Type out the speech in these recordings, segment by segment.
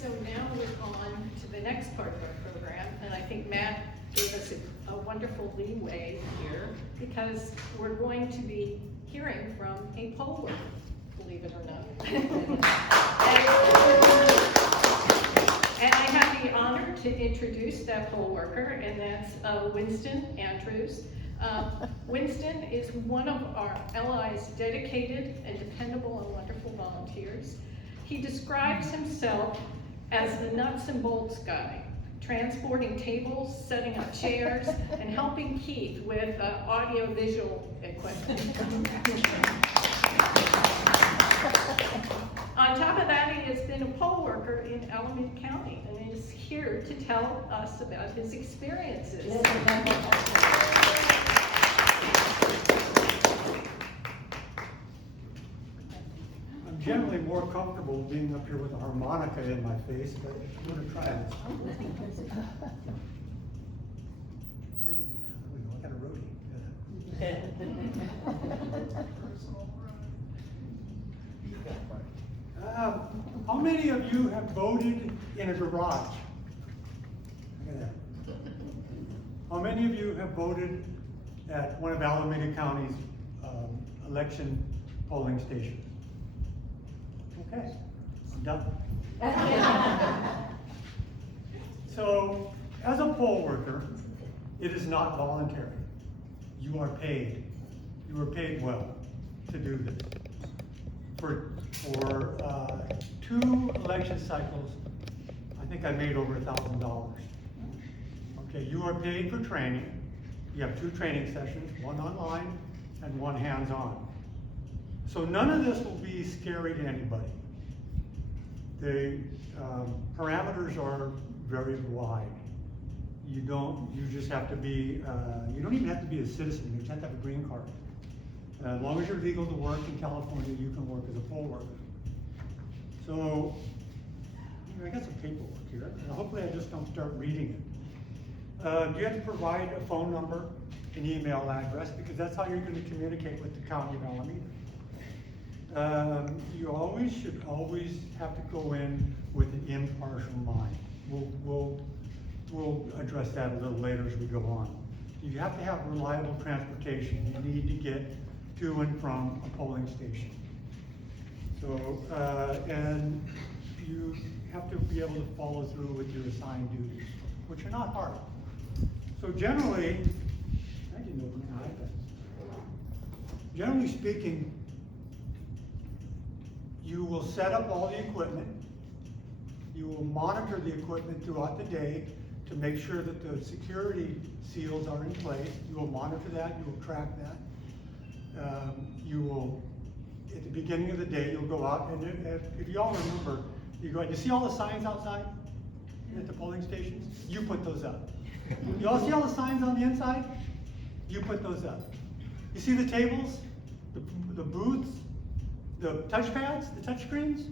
So now we're on to the next part of our program, and I think Matt gave us a wonderful leeway here, because we're going to be hearing from a poll worker, believe it or not. And I have the honor to introduce that poll worker, and that's Winston Andrews. Winston is one of our LI's dedicated and dependable and wonderful volunteers. He describes himself as the nuts and bolts guy, transporting tables, setting up chairs, and helping Keith with audio-visual equipment. On top of that, he has been a poll worker in Alameda County and is here to tell us about his experiences. I'm generally more comfortable being up here with a harmonica in my face, but I'm going to try this. I got a roadie. How many of you have voted in a garage? Look at that. How many of you have voted at one of Alameda County's election polling stations? Okay, I'm done. So, as a poll worker, it is not voluntary. You are paid. You are paid well to do this. For 2 election cycles, I think I made over $1,000. Okay, you are paid for training. You have 2 training sessions, one online and one hands-on. So none of this will be scary to anybody. The parameters are very wide. You just have to be, you don't even have to be a citizen, you just have to have a green card. As long as you're legal to work in California, you can work as a poll worker. So, I got some paperwork here, and hopefully I just don't start reading it. You have to provide a phone number, an email address, because that's how you're going to communicate with the County of Alameda. You should always have to go in with an impartial mind. We'll address that a little later as we go on. You have to have reliable transportation. You need to get to and from a polling station. So, and you have to be able to follow through with your assigned duties, which are not hard. So generally, I didn't open my iPad. Generally speaking, you will set up all the equipment. You will monitor the equipment throughout the day to make sure that the security seals are in place. You will monitor that, you will track that. You will, at the beginning of the day, you'll go out, and if you all remember, you see all the signs outside at the polling stations? You put those up. You all see all the signs on the inside? You put those up. You see the tables, the booths, the touchpads, the touch screens?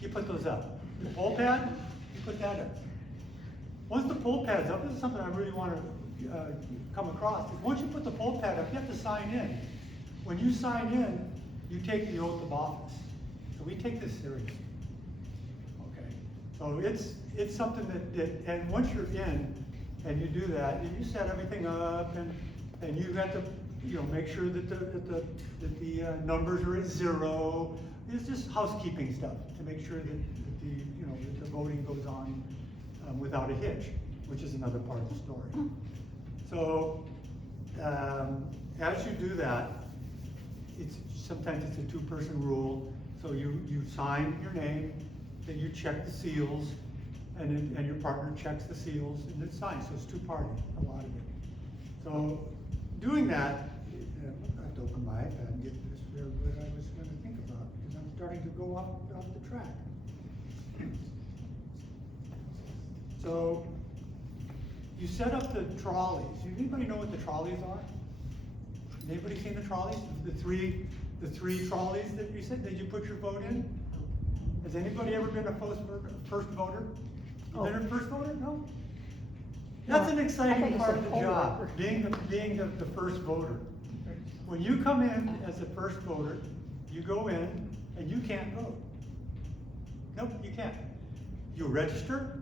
You put those up. The poll pad, you put that up. Once the poll pad's up, this is something I really want to come across. Once you put the poll pad up, you have to sign in. When you sign in, you take the oath of office. So we take this seriously. Okay. So it's something that and once you're in and you do that, and you set everything up, and you have to make sure that the numbers are at 0. It's just housekeeping stuff to make sure that the voting goes on without a hitch, which is another part of the story. So as you do that, sometimes it's a 2-person rule. So you sign your name, then you check the seals, and your partner checks the seals, and it's signed. So it's 2-party, a lot of it. So doing that, I have to open my iPad and get this where I was going to think about, because I'm starting to go off the track. So you set up the trolleys. Anybody know what the trolleys are? Anybody seen the trolleys? The three trolleys that you said that you put your vote in? Has anybody ever been a first voter? Been a first voter? No? That's an exciting part of the job, being the first voter. When you come in as a first voter, you go in and you can't vote. Nope, you can't. you register,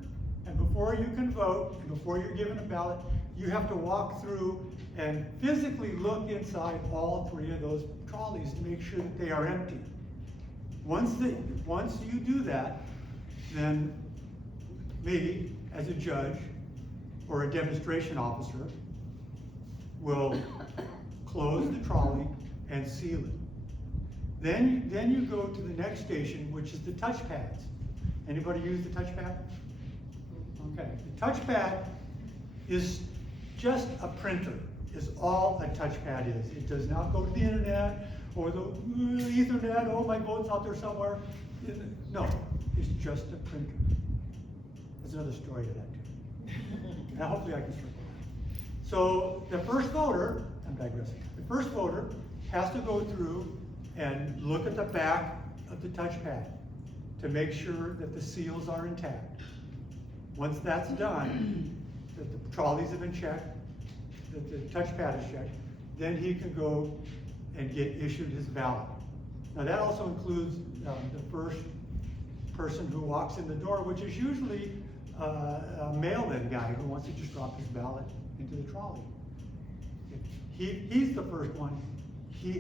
and before you can vote, and before you're given a ballot, you have to walk through and physically look inside all 3 of those trolleys to make sure that they are empty. Once you do that, then me, as a judge or a demonstration officer, will close the trolley and seal it. Then you go to the next station, which is the touchpads. Anybody use the touchpad? Okay, the touchpad is just a printer, is all a touchpad is. It does not go to the internet or the Ethernet, oh, my vote's out there somewhere. No, it's just a printer. There's another story to that too. Now hopefully I can circle that. So the first voter, I'm digressing, the first voter has to go through and look at the back of the touchpad to make sure that the seals are intact. Once that's done, that the trolleys have been checked, that the touchpad is checked, then he can go and get issued his ballot. Now that also includes the first person who walks in the door, which is usually a mail-in guy who wants to just drop his ballot into the trolley. He's the first one. He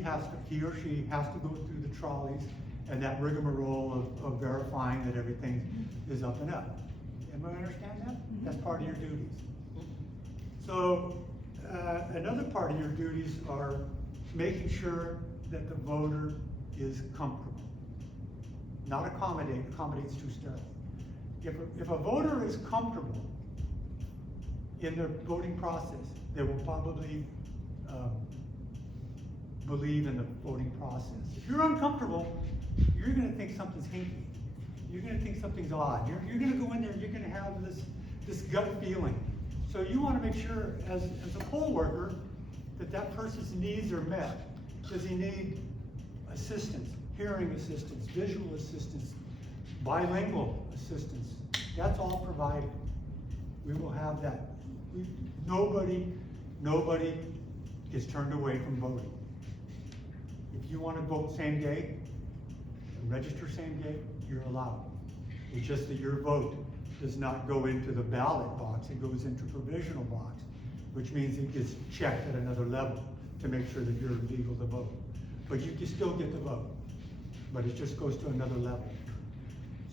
or she has to go through the trolleys and that rigmarole of verifying that everything is up and up. Everybody understand that? That's part of your duties. So another part of your duties are making sure that the voter is comfortable. Not accommodate's too sterile. If a voter is comfortable in their voting process, they will probably believe in the voting process. If you're uncomfortable, you're gonna think something's hinky. You're gonna think something's odd. You're gonna go in there and you're gonna have this gut feeling. So you wanna make sure as a poll worker that person's needs are met. Does he need assistance, hearing assistance, visual assistance, bilingual assistance? That's all provided. We will have that. Nobody is turned away from voting. If you want to vote same day, register same day, you're allowed. It's just that your vote does not go into the ballot box, it goes into provisional box, which means it gets checked at another level to make sure that you're legal to vote. But you can still get to vote, but it just goes to another level.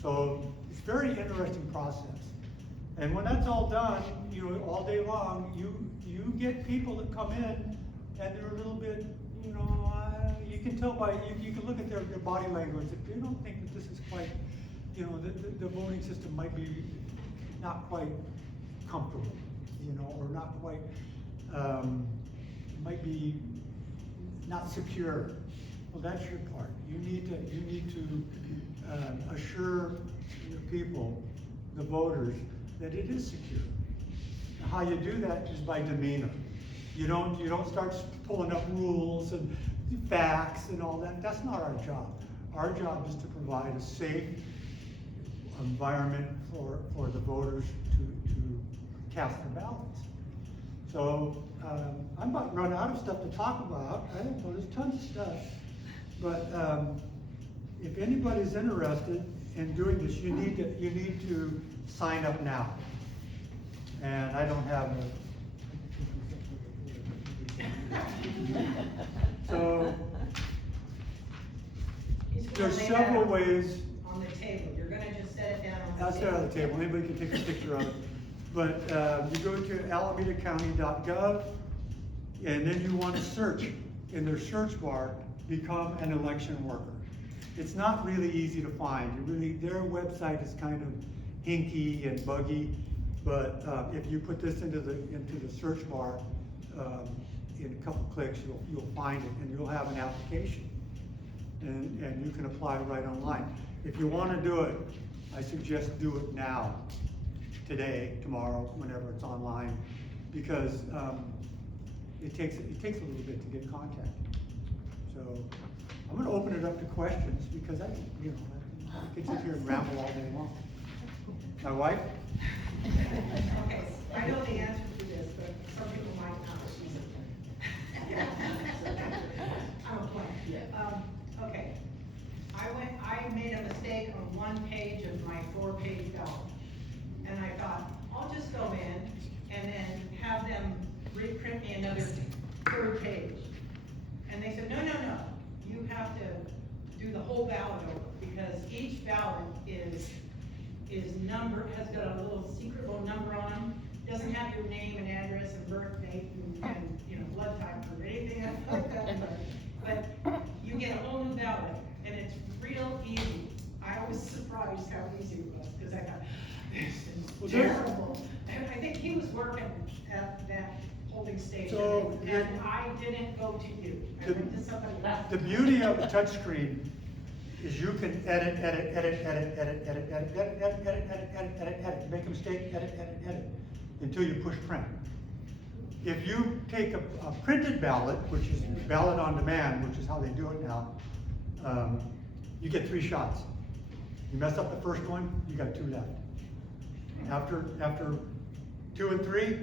So it's a very interesting process. And when that's all done, all day long, you get people that come in and they're a little bit, you can tell by, you can look at their body language, if they don't think that this is quite, the voting system might be not quite comfortable, or not quite, might be not secure. Well, that's your part. You need to assure the people, the voters, that it is secure. How you do that is by demeanor. You don't start pulling up rules and facts and all that. That's not our job. Our job is to provide a safe environment for the voters to cast their ballots. So I'm about to run out of stuff to talk about. I don't know, there's tons of stuff. But if anybody's interested in doing this, you need to sign up now. And I don't have so there's several ways. On the table, you're gonna just set it down on the table. I'll set it on the table, anybody can take a picture of it. But you go to alamedacounty.gov, and then you want to search in their search bar, become an election worker. It's not really easy to find. Their website is kind of hinky and buggy, but if you put this into the search bar, in a couple clicks, you'll find it, and you'll have an application, and you can apply right online. If you want to do it, I suggest do it now, today, tomorrow, whenever it's online, because it takes a little bit to get contacted. So I'm going to open it up to questions because I could sit here and ramble all day long. My wife? Okay, I know the answer to this, but some people might not. I'm playing. Okay, I made a mistake on one page of my 4-page ballot. thought, I'll just go in and then have them reprint me another third page. And they said, no, you have to do the whole ballot over, because each ballot is numbered, has got a little secret little number on them, doesn't have your name and address and birth date and you know, blood type or anything like that. But you get a whole new ballot, and it's real easy. I was surprised how easy it was, because I thought, this is terrible. And I think he was working at that polling station, So, and I didn't go to you. I went to somebody else. The beauty of a touchscreen is you can edit, make a mistake, edit, until you push print. If you take a printed ballot, which is ballot on demand, which is how they do it now, you get 3 shots. You mess up the first one, you got 2 left. After 2 and 3,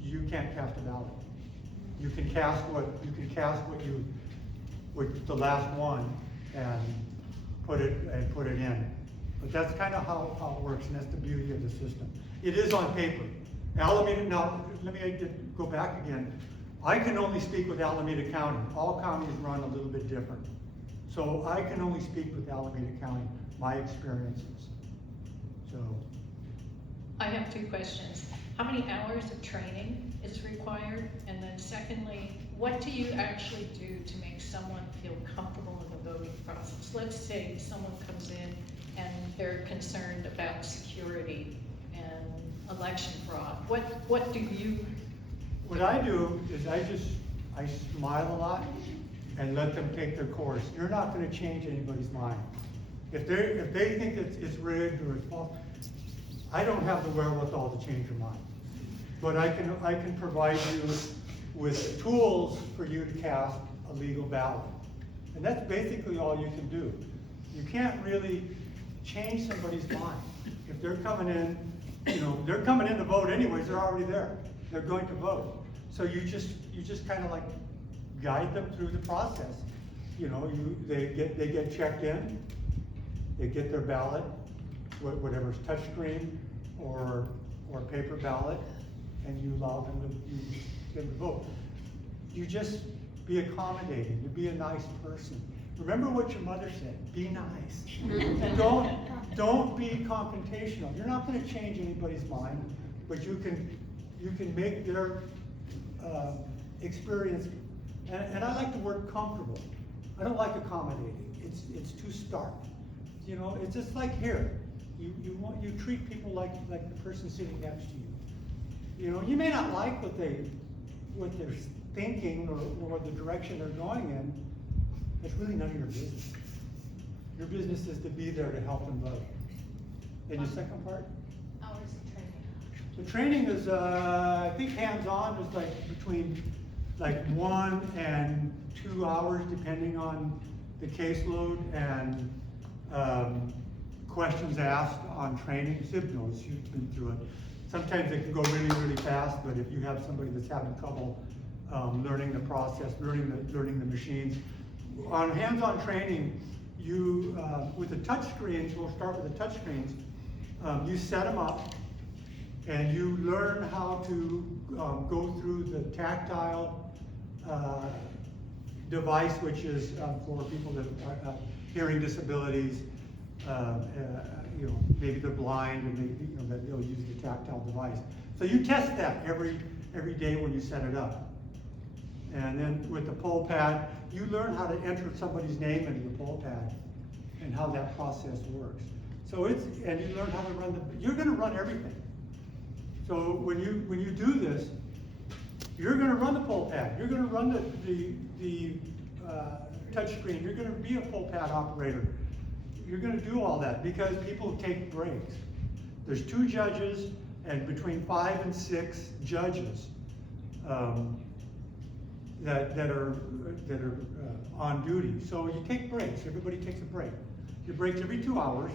you can't cast a ballot. You can cast what the last one and put it in. But that's kind of how it works, and that's the beauty of the system. It is on paper. Alameda, now, let me go back again. I can only speak with Alameda County. All counties run a little bit different. So I can only speak with Alameda County, my experiences. So. I have 2 questions. How many hours of training is required? And then secondly, what do you actually do to make someone feel comfortable in the voting process? Let's say someone comes in and they're concerned about security and election fraud. What do you? What I do is I smile a lot and let them take their course. You're not gonna change anybody's mind. If they think it's rigged or it's false, I don't have the wherewithal to change your mind. But I can provide you with tools for you to cast a legal ballot. And that's basically all you can do. You can't really change somebody's mind. If they're coming in, you know, they're coming in to vote anyways, they're already there. They're going to vote. So you just kind of like guide them through the process. You know, they get checked in, they get their ballot, whatever's touchscreen or paper ballot, and you allow them to vote. You just be accommodating, you be a nice person. Remember what your mother said, be nice. And don't be confrontational. You're not gonna change anybody's mind, but you can make their experience, and I like the word comfortable. I don't like accommodating. It's too stark. You know, it's just like here. You treat people like the person sitting next to you. You know, you may not like what they're thinking or the direction they're going in. It's really none of your business. Your business is to be there to help them vote. And the second part? Hours of training. The training is, I think hands-on is like between 1 and 2 hours, depending on the caseload and questions asked on training. Sib knows, she's been through it. Sometimes it can go really, really fast, but if you have somebody that's having trouble learning the process, learning the machines. On hands-on training, you, with the touch screens, we'll start with the touch screens, you set them up and you learn how to go through the tactile device, which is for people that are hearing disabilities, you know, maybe they're blind and that they'll use the tactile device. So you test that every day when you set it up. And then with the poll pad, you learn how to enter somebody's name into the poll pad and how that process works. So and you learn how to run you're gonna run everything. So when you do this, you're gonna run the poll pad, you're gonna run the touch screen, you're gonna be a poll pad operator. You're gonna do all that because people take breaks. There's 2 judges and between 5 and 6 judges that are on duty. So you take breaks, everybody takes a break. You breaks every 2 hours,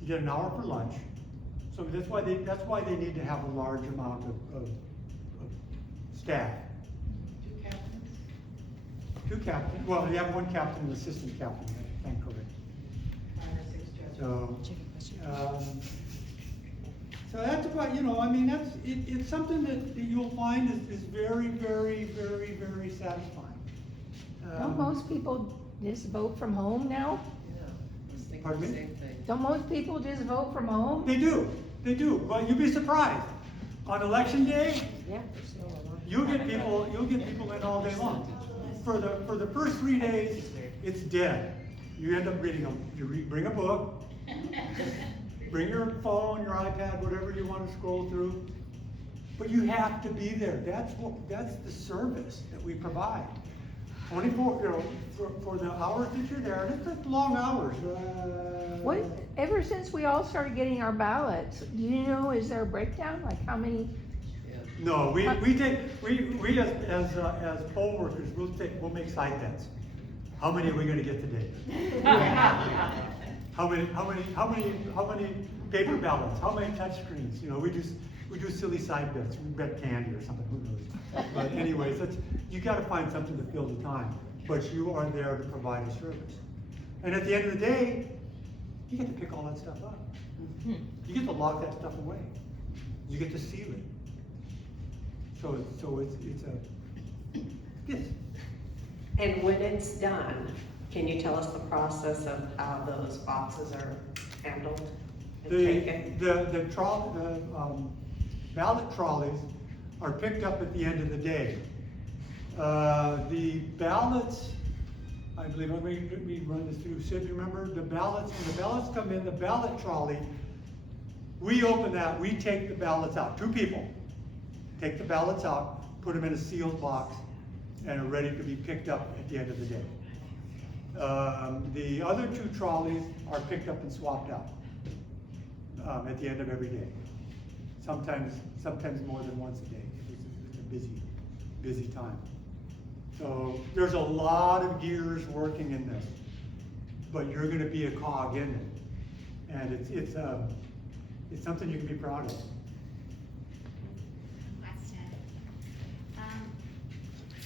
you get an hour for lunch. So that's why they need to have a large amount of staff. 2 captains? 2 captains, well, you have 1 captain and assistant captain, I think, correct. 5 or 6 judges. So, So that's about, you know, I mean, it's something that you'll find is very, very, very, very satisfying. Don't most people just vote from home now? Pardon me? Don't most people just vote from home? They do, but you'd be surprised. On election day, Yeah. you'll get people in all day long. For the first 3 days, it's dead. You end up reading them. Bring a book, bring your phone, your iPad, whatever you want to scroll through. But you have to be there. That's the service that we provide. 24, you know, for the hours that you're there, and it's long hours. What, ever since we all started getting our ballots, do you know, is there a breakdown, like how many? No, we as poll workers, we'll make side bets. How many are we gonna get today? How many paper ballots? How many touch screens? You know, we do silly side bets. We bet candy or something, who knows? But anyways, you gotta find something to fill the time, but you are there to provide a service. And at the end of the day, you get to pick all that stuff up. You get to lock that stuff away. You get to seal it. So it's a gift. And when it's done, can you tell us the process of how those boxes are handled and taken? The ballot trolleys are picked up at the end of the day. The ballots, I believe, let me run this through. Sid, remember the ballots, when the ballots come in, the ballot trolley, we open that, we take the ballots out, 2 people. Take the ballots out, put them in a sealed box, and are ready to be picked up at the end of the day. The other 2 trolleys are picked up and swapped out at the end of every day. Sometimes more than once a day. It's a busy time. So there's a lot of gears working in this, but you're going to be a cog in it, and it's something you can be proud of.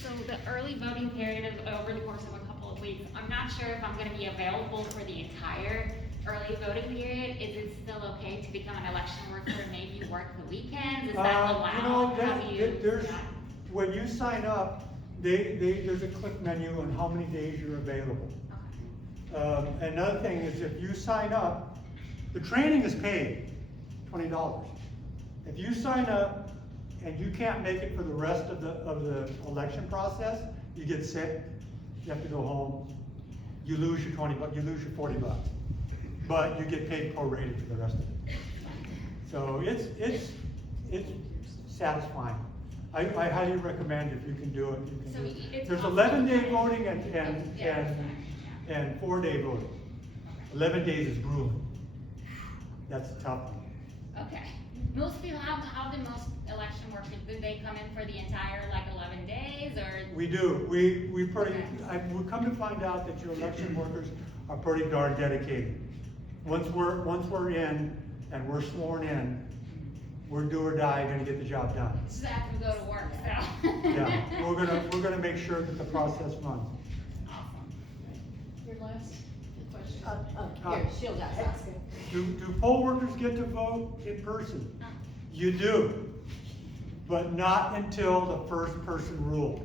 So the early voting period is over the course of a couple of weeks. I'm not sure if I'm gonna be available for the entire early voting period. Is it still okay to become an election worker and maybe work the weekends? Is that allowed? You know, How do you do that? when you sign up, there's a click menu on how many days you're available. Okay. Another thing is if you sign up, the training is paid, $20. If you sign up and you can't make it for the rest of the election process, you get sick, you have to go home, you lose your $20, you lose your $40, but you get paid prorated for the rest of it. So it's satisfying. I highly recommend if you can do it. You can So do it. it's There's possible 11-day to- voting and 4-day voting. 11 days is grueling. That's a tough one. Okay. Most people, how do most election workers, do they come in for the entire 11 days or? We do. We come to find out that your election workers are pretty darn dedicated. Once we're in and we're sworn in, we're do or die gonna get the job done. Just have to go to work, so. Yeah, we're gonna make sure that the process runs. Awesome. Your last question. Here, she'll ask. Do poll workers get to vote in person? You do, but not until the first person rule.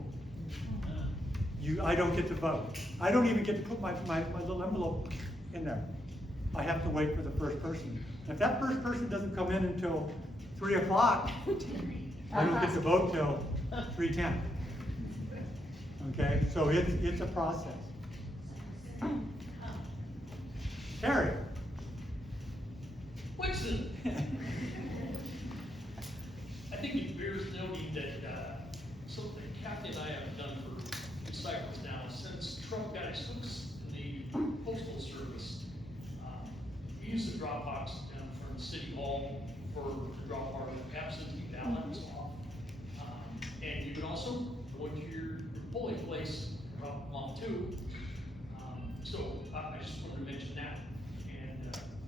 I don't get to vote. I don't even get to put my little envelope in there. I have to wait for the first person. If that first person doesn't come in until 3 o'clock, I don't get to vote till 3:10. Okay, so it's a process. Terry. Winston. I think it bears noting that something Kathy and I have done for 2 cycles now, since Trump got his hooks in the postal service, we use the drop box down in front of City Hall to drop our absentee ballots off. And you can also go into your polling place, drop them off too. So I just wanted to mention that. And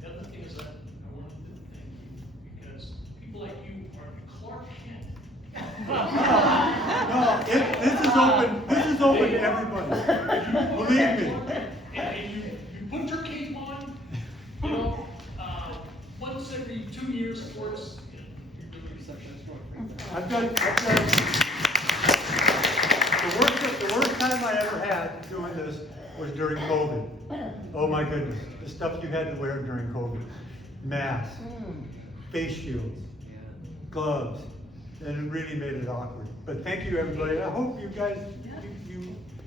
the other thing is that I wanted to thank you because people like you are the Clark Kent. No, this is open to everybody. Believe me. And you put your cape on, once every 2 years for us, I've done, the worst time I ever had doing this was during COVID. Oh my goodness, the stuff you had to wear during COVID. Masks, face shields, gloves, and it really made it awkward. But thank you, everybody. I hope you guys,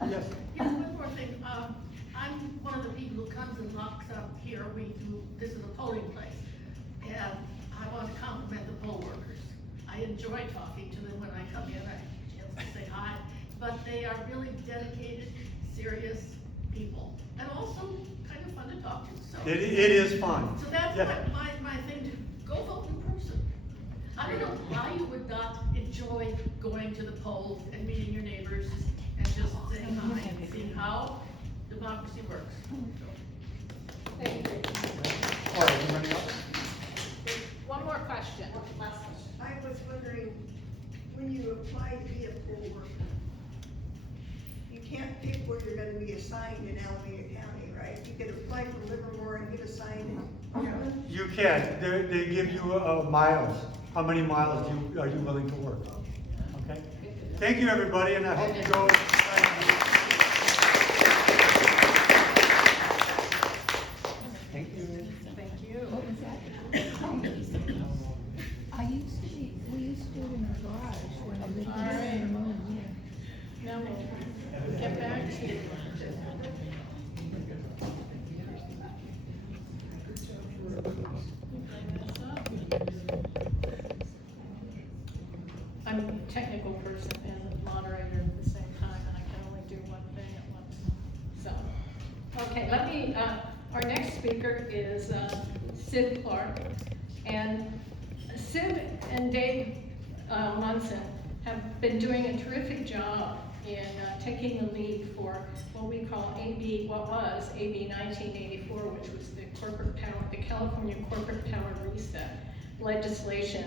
yes. Yeah, one more thing, I'm one of the people who comes and knocks up here, this is a polling place, and I want to compliment the poll workers. I enjoy talking to them when I come in, I have a chance to say hi, but they are really dedicated, serious people, and also kind of fun to talk to, so. It is fun. So that's Yeah. my thing, to go vote in person. I don't know why you would not enjoy going to the polls and meeting your neighbors and just saying hi and seeing how democracy works. Thank you. All right, anybody else? One more question. Last question. I was wondering, when you apply to be a poll worker, you can't pick where you're gonna be assigned in Alameda County, right? You could apply for Livermore and get assigned in Morrison. You can. They give you miles. How many miles are you willing to work? Okay? Thank you, everybody, and I hope you go. Thank you. Thank you. What was that? We used to do it in our garage when I lived All right. in Livermore, yeah. Now we'll get back to you. I'm a technical person and moderator at the same time, and I can only do one thing at once. So, okay, our next speaker is Sid Clark. And Sid and Dave Munson have been doing a terrific job in taking the lead for what we call AB 1984, which was the California Corporate Power Reset legislation.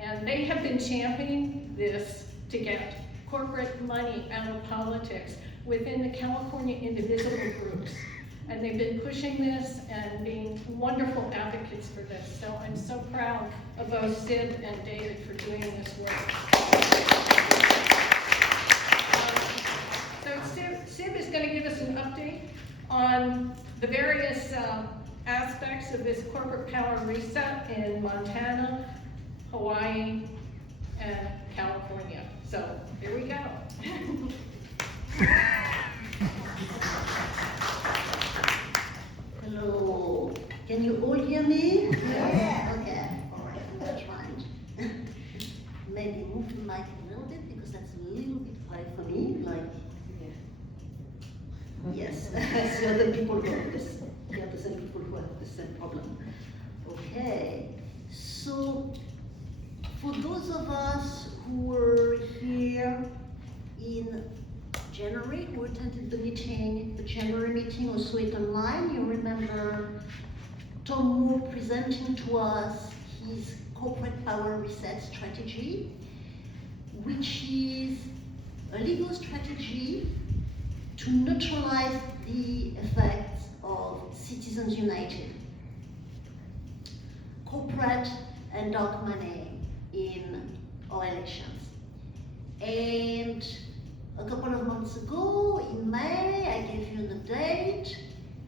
And they have been championing this to get corporate money out of politics within the California indivisible groups. And they've been pushing this and being wonderful advocates for this. So I'm so proud of both Sid and David for doing this work. So Sid is going to give us an update on the various aspects of this corporate power reset in Montana, Hawaii, and California. So here we go. Hello, can you all hear me? Yeah. Okay, all right, I'm gonna try. Maybe move the mic a little bit because that's a little bit high for me, like, yes, the other people who have this, the other same people who have the same problem. Okay, so for those of us who were here in January, who attended the meeting, the January meeting, or saw it online, you remember Tom Moore presenting to us his corporate power reset strategy, which is a legal strategy to neutralize the effects of Citizens United, corporate and dark money in our elections. And a couple of months ago, in May, I gave you an update,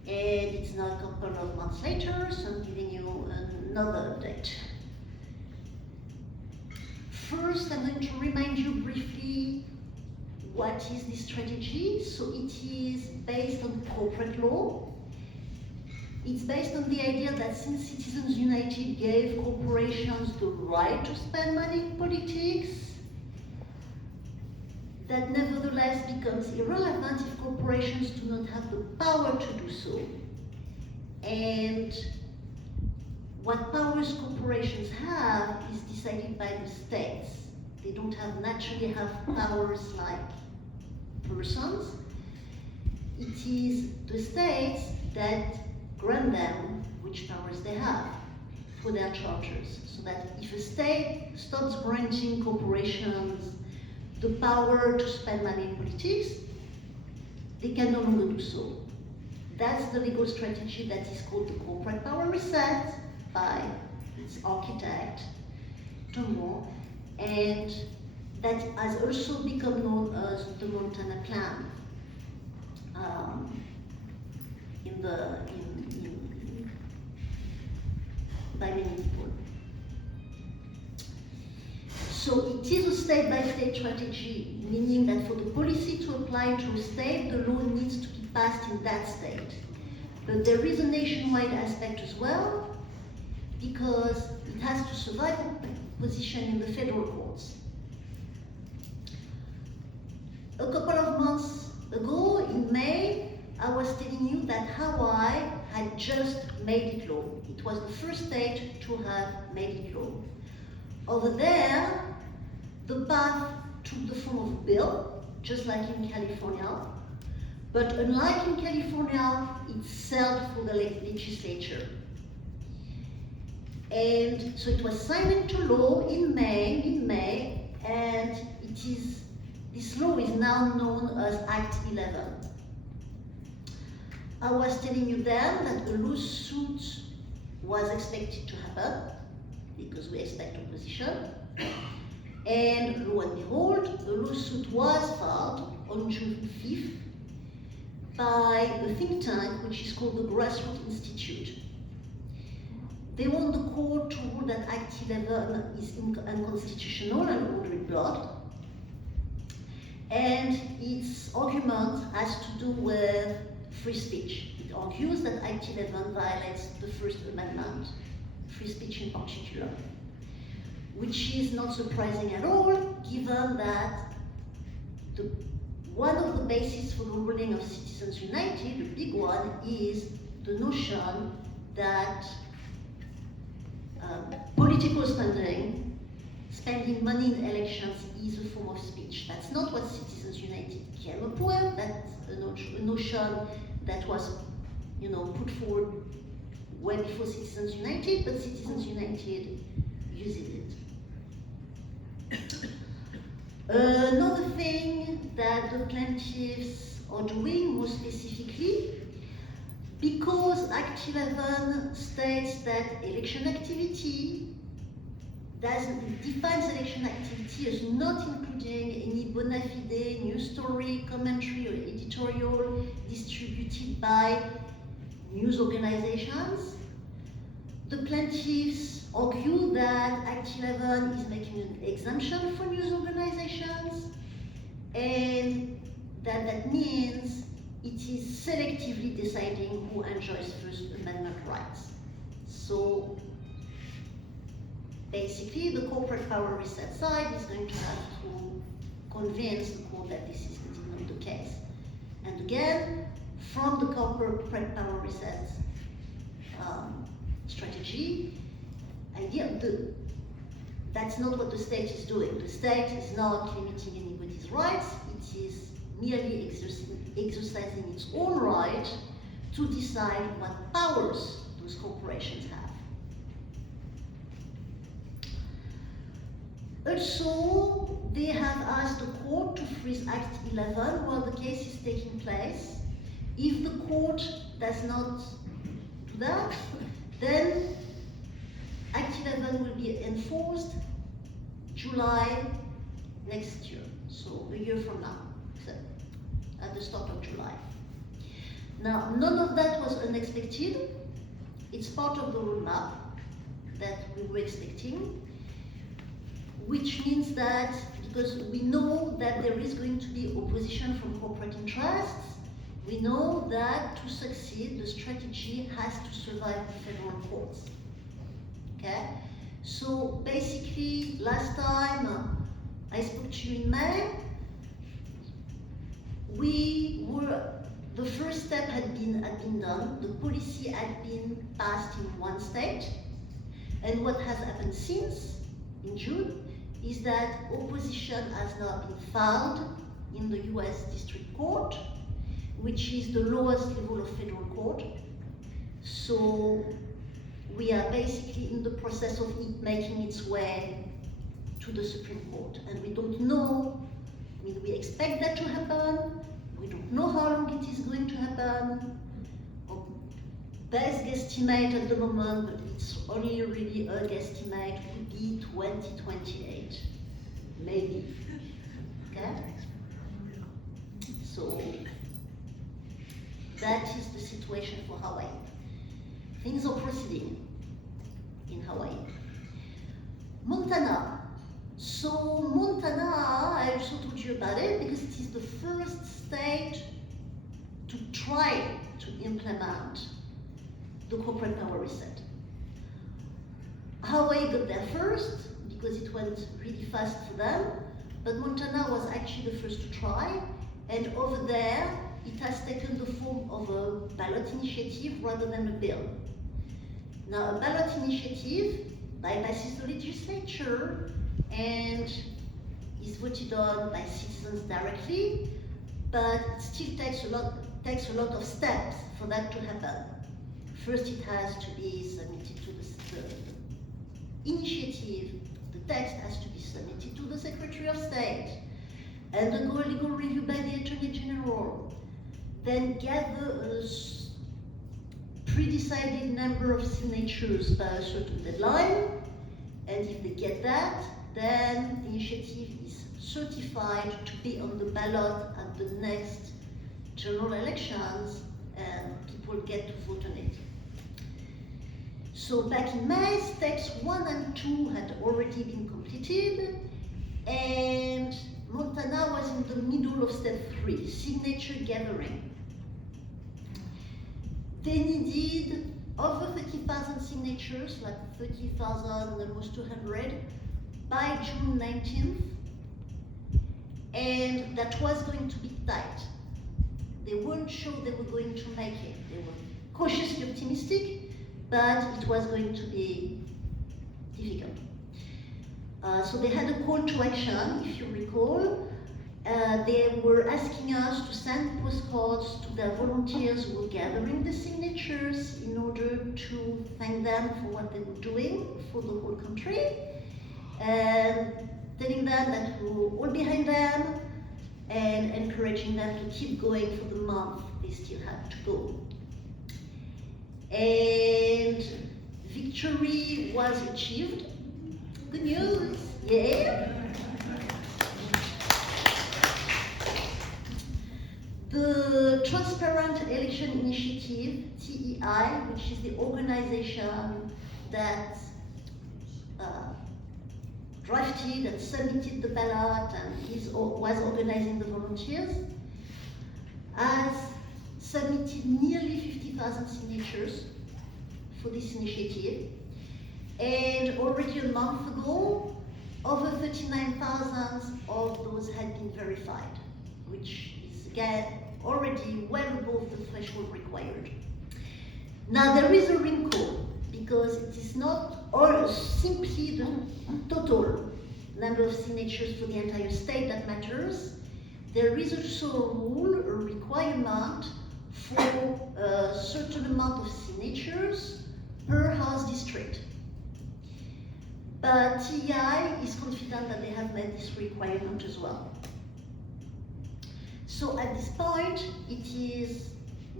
and it's now a couple of months later, so I'm giving you another update. First, I'm going to remind you briefly what is this strategy. So it is based on corporate law. It's based on the idea that since Citizens United gave corporations the right to spend money in politics, that nevertheless becomes irrelevant if corporations do not have the power to do so. And what powers corporations have is decided by the states. They don't naturally have powers like persons. It is the states that grant them which powers they have for their charters. So that if a state stops granting corporations the power to spend money in politics, they can no longer do so. That's the legal strategy that is called the corporate power reset by its architect, Tom Moore, and that has also become known as the Montana Plan by many people. So it is a state-by-state strategy, meaning that for the policy to apply to a state, the law needs to be passed in that state. But there is a nationwide aspect as well, because it has to survive a position in the federal courts. A couple of months ago, in May, I was telling you that Hawaii had just made it law. It was the first state to have made it law. Over there, the path took the form of a bill, just like in California. But unlike in California, it sailed through the legislature. And so it was signed into law in May, and this law is now known as Act 11. I was telling you then that a lawsuit was expected to happen, because we expect opposition. And lo and behold, the lawsuit was filed on June 5th by a think tank which is called the Grassroots Institute. They want the court to rule that Act 11 is unconstitutional and order it blocked. And its argument has to do with free speech. It argues that Act 11 violates the First Amendment, free speech in particular, which is not surprising at all, given that one of the bases for the ruling of Citizens United, the big one, is the notion that political spending money in elections is a form of speech. That's not what Citizens United came up with. That's a notion that was, put forward way before Citizens United, but Citizens United uses it. Another thing that the plaintiffs are doing more specifically, because Act 11 states that election activity defines election activity as not including any bona fide news story, commentary, or editorial distributed by news organizations. The plaintiffs argue that Act 11 is making an exemption for news organizations, and that means it is selectively deciding who enjoys First Amendment rights. So basically, the corporate power reset side is going to have to convince the court that this is indeed not the case. And again, from the corporate power reset strategy, that's not what the state is doing. The state is not limiting anybody's rights. It is merely exercising its own right to decide what powers those corporations have. Also, they have asked the court to freeze Act 11 while the case is taking place. If the court does not do that, then Act 11 will be enforced July next year, so a year from now, so at the start of July. Now, none of that was unexpected. It's part of the roadmap that we were expecting, which means that, because we know that there is going to be opposition from corporate interests, we know that to succeed, the strategy has to survive the federal courts. Okay? So basically, last time I spoke to you in May, the first step had been done. The policy had been passed in one state, and what has happened since, in June, is that opposition has now been filed in the US District Court, which is the lowest level of federal court. So we are basically in the process of it making its way to the Supreme Court. And we don't know, we expect that to happen. We don't know how long it is going to happen. Our best guesstimate at the moment, but it's only really a guesstimate, would be 2028. maybe, okay? So, that is the situation for Hawaii. Things are proceeding in Hawaii. Montana. So Montana, I also told you about it because it is the first state to try to implement the corporate power reset. Hawaii got there first because it went really fast for them, but Montana was actually the first to try, and over there it has taken the form of a ballot initiative rather than a bill. Now, a ballot initiative bypasses the legislature and is voted on by citizens directly, but it still takes a lot of steps for that to happen. First, it has to be submitted to the initiative, the text has to be submitted to the Secretary of State, undergo a legal review by the Attorney General, then gather a pre-decided number of signatures by a certain deadline, and if they get that, then the initiative is certified to be on the ballot at the next general elections, and people get to vote on it. So back in May, steps 1 and 2 had already been completed, and Montana was in the middle of step 3, signature gathering. They needed over 30,000 signatures, like 30,000, almost 200, by June 19th, and that was going to be tight. They weren't sure they were going to make it. They were cautiously optimistic, but it was going to be difficult. So they had a call to action, if you recall. They were asking us to send postcards to their volunteers who were gathering the signatures in order to thank them for what they were doing for the whole country, and telling them that we were all behind them and encouraging them to keep going for the month they still had to go. And victory was achieved. Good news, yeah. The Transparent Election Initiative, TEI, which is the organization that drafted and submitted the ballot and was organizing the volunteers, has submitted nearly 50,000 signatures for this initiative. And already a month ago, over 39,000 of those had been verified, which is again already well above the threshold required. Now there is a wrinkle, because it is not all simply the total number of signatures for the entire state that matters. There is also a rule, a requirement for a certain amount of signatures per House district. But TEI is confident that they have met this requirement as well. So at this point,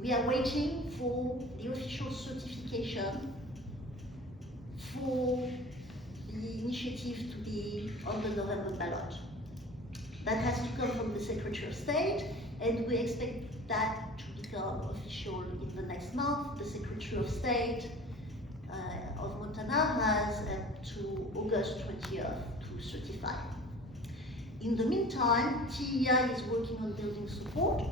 we are waiting for the official certification for the initiative to be on the November ballot. That has to come from the Secretary of State, and we expect that to become official in the next month. The Secretary of State of Montana has up to August 20th to certify. In the meantime, TEI is working on building support.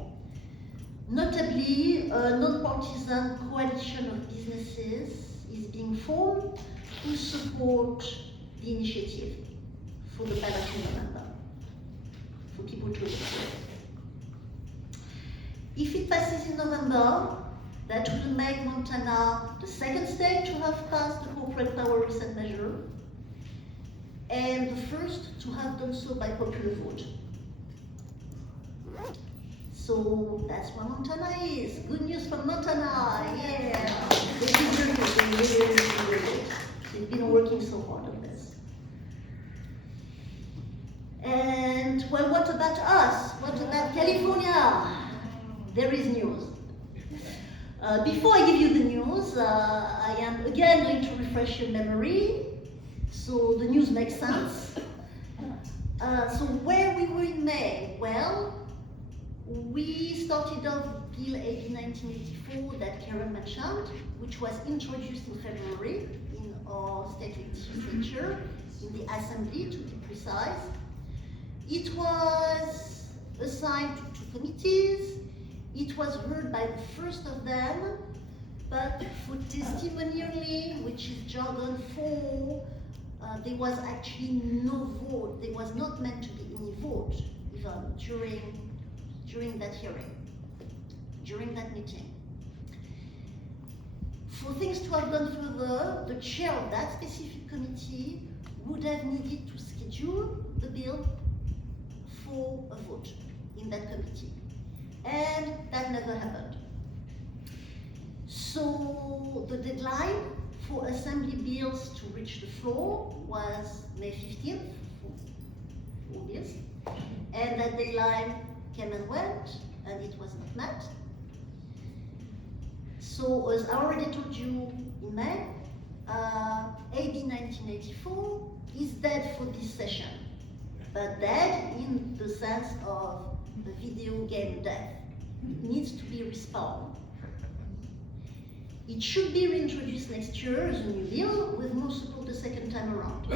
Notably, a non-partisan coalition of businesses is being formed to support the initiative for the ballot in November, for people to register. If it passes in November, that will make Montana the second state to have passed the corporate power reset measure, and the first to have done so by popular vote. So that's where Montana is. Good news from Montana, yeah! They've been working so hard on this. And well, what about us? What about California? There is news. Before I give you the news, I am again going to refresh your memory, so the news makes sense. So where we were in May? Well, we started off Bill AB 1984 that Karen mentioned, which was introduced in February in our state legislature, in the assembly to be precise. It was assigned to 2 committees. It was heard by the first of them, but for testimonially, which is jargon for, there was actually no vote. There was not meant to be any vote even during that hearing, during that meeting. For things to have gone further, the chair of that specific committee would have needed to schedule the bill for a vote in that committee. And that never happened. So the deadline for assembly bills to reach the floor was May 15th for bills. And that deadline came and went, and it was not met. So as I already told you in May, AB 1984 is dead for this session, but dead in the sense of the video game death. It needs to be respawned. It should be reintroduced next year as a new bill with more support the second time around.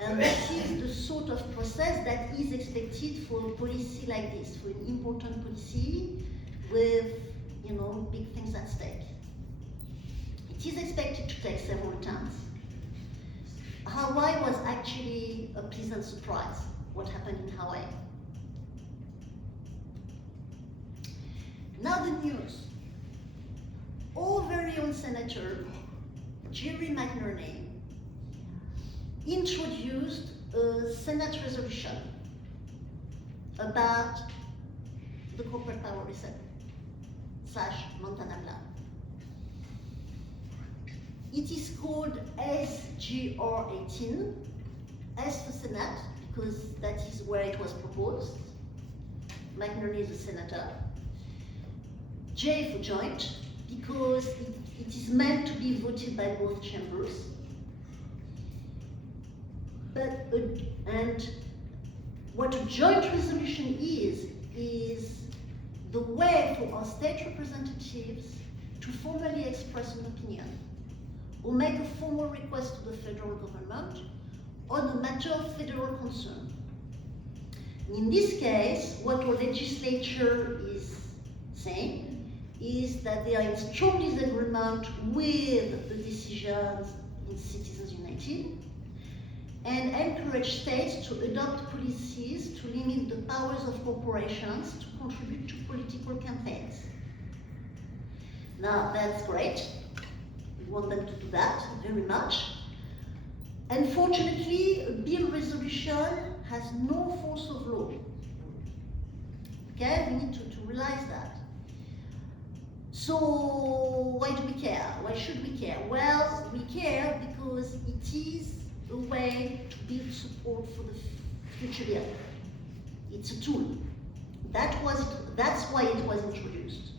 And this is the sort of process that is expected for a policy like this, for an important policy with, big things at stake. It is expected to take several times. Hawaii was actually a pleasant surprise, what happened in Hawaii. Now the news. Our very own Senator, Jerry McNerney, introduced a Senate resolution about the corporate power reset / Montana Plan. It is called SGR 18, S for Senate, because that is where it was proposed. McNerney is a senator. J for joint, because it is meant to be voted by both chambers. And what a joint resolution is the way for our state representatives to formally express an opinion or make a formal request to the federal government on a matter of federal concern. In this case, what our legislature is saying is that they are in strong disagreement with the decisions in Citizens United and encourage states to adopt policies to limit the powers of corporations to contribute to political campaigns. Now, that's great. We want them to do that very much. Unfortunately, a bill resolution has no force of law. Okay, we need to realize that. So, why do we care? Why should we care? Well, we care because it is a way to build support for the future bill. It's a tool. That's why it was introduced.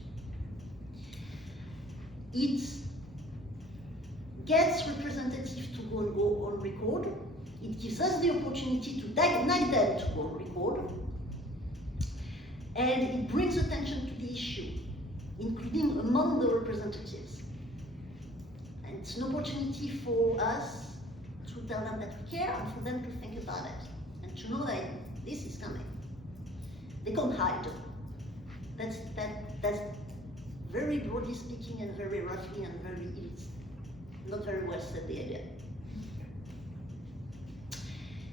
It gets representatives to go on record. It gives us the opportunity to ignite them to go on record. And it brings attention to the issue, including among the representatives. And it's an opportunity for us to tell them that we care and for them to think about it and to know that this is coming. They can't hide. That's very broadly speaking and very roughly and very, it's not very well said, the idea.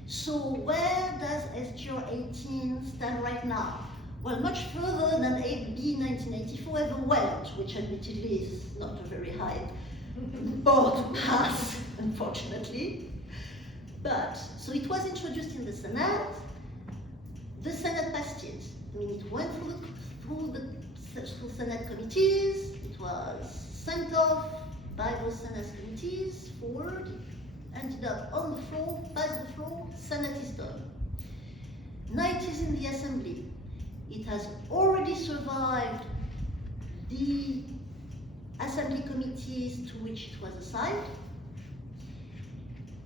So where does SGR 18 stand right now? Well, much further than AB 1984 ever went, which admittedly is not a very high bar to pass, unfortunately. But, so it was introduced in the Senate. The Senate passed it. I mean, it went through the Senate committees. It was sent off by those Senate committees forward, ended up on the floor, passed the floor, Senate is done. Now it is in the Assembly. It has already survived the Assembly committees to which it was assigned.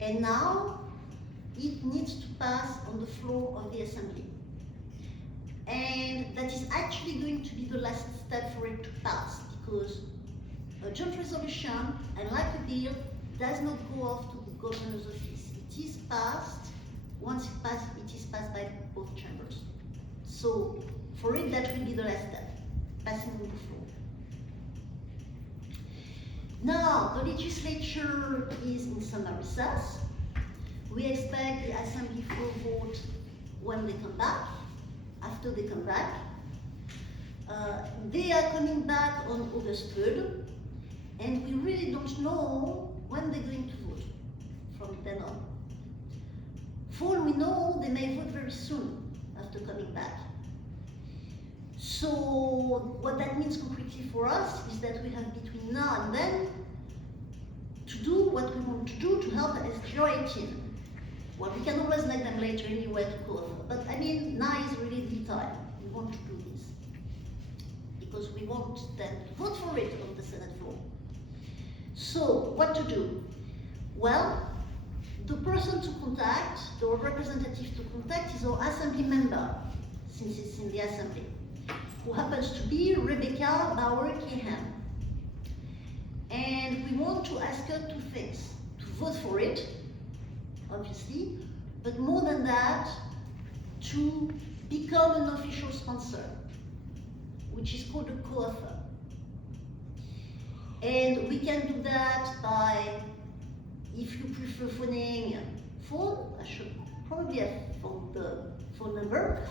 And now it needs to pass on the floor of the assembly. And that is actually going to be the last step for it to pass, because a joint resolution, unlike a bill, does not go off to the governor's office. It is passed, once it is passed by both chambers. So for it, that will be the last step, passing on the floor. Now, the legislature is in summer recess. We expect the assembly for vote when they come back, after they come back. They are coming back on August 3rd, and we really don't know when they're going to vote from then on. For all we know, they may vote very soon after coming back. So what that means concretely for us is that we have between now and then to do what we want to do to help SGR 18. Well, we can always let them later anyway to go, but I mean, now is really the time. We want to do this because we want them to vote for it on the Senate floor. So, what to do? Well, the person to contact, the representative to contact is our assembly member, since it's in the assembly, who happens to be Rebecca Bauer-Kehan. And we want to ask her two things: to vote for it, obviously, but more than that, to become an official sponsor, which is called a co-author. And we can do that by, if you prefer phoning, phone, I should probably have the phone number.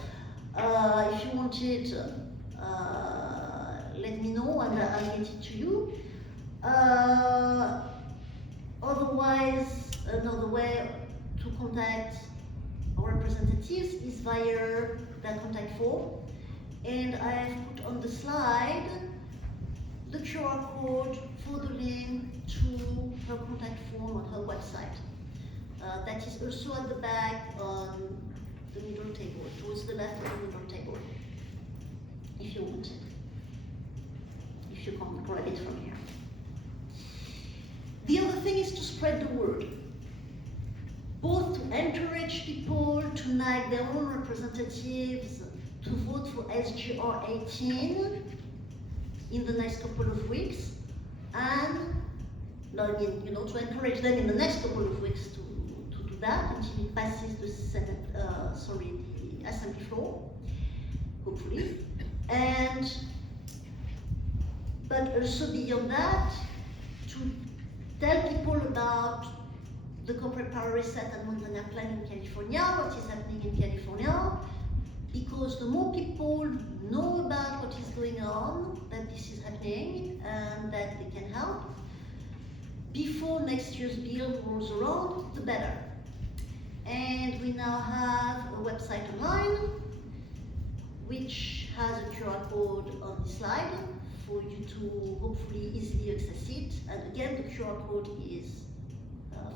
If you want it, let me know and I'll get it to you. Otherwise, another way to contact our representatives is via their contact form. And I have put on the slide the QR code for the link to her contact form on her website. That is also at the back on the middle table, towards the left of the middle table, if you want it. If you can grab it from here. The other thing is to spread the word, both to encourage people to nag their own representatives to vote for SGR 18 in the next couple of weeks, and to encourage them in the next couple of weeks to do that until it passes the Senate, the Assembly floor, hopefully. But also beyond that, to tell people about the corporate power reset and Montana plan in California, what is happening in California, because the more people know about what is going on, that this is happening, and that they can help, before next year's bill rolls around, the better. And we now have a website online, which has a QR code on the slide for you to hopefully easily access it. And again, the QR code is,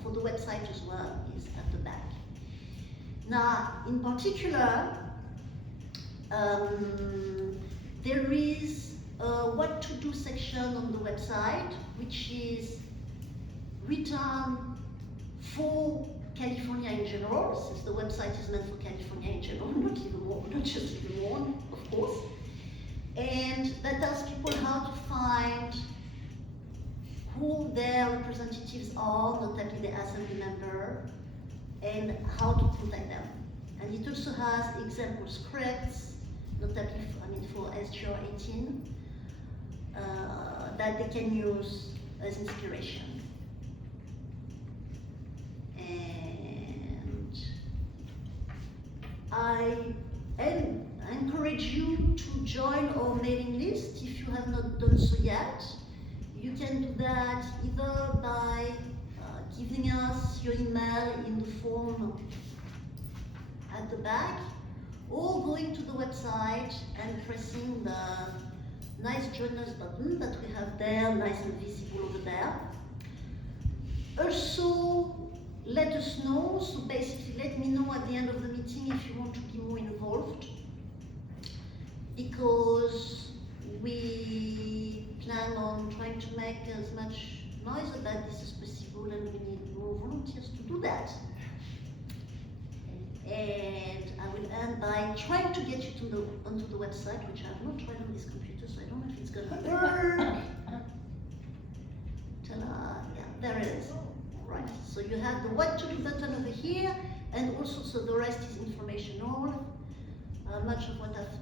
for the website as well, is at the back. Now, in particular, there is a what to do section on the website, which is written for California in general, since the website is meant for California in general, not just Livermore, of course. And that tells people how to find who their representatives are, notably the assembly member, and how to contact them. And it also has example scripts, notably for SGR 18, that they can use as inspiration. And I encourage you to join our mailing list if you have not done so yet. You can do that either by giving us your email in the form at the back, or going to the website and pressing the nice join us button that we have there, nice and visible over there. Also, let us know, so basically let me know at the end of the meeting if you want to be more involved, because we plan on trying to make as much noise about this as possible, and we need more volunteers to do that. And I will end by trying to get you onto the website, which I've not tried on this computer, so I don't know if it's gonna work. Yeah, there it is. Right, so you have the what to do button over here, and also, so the rest is informational. Much of what I've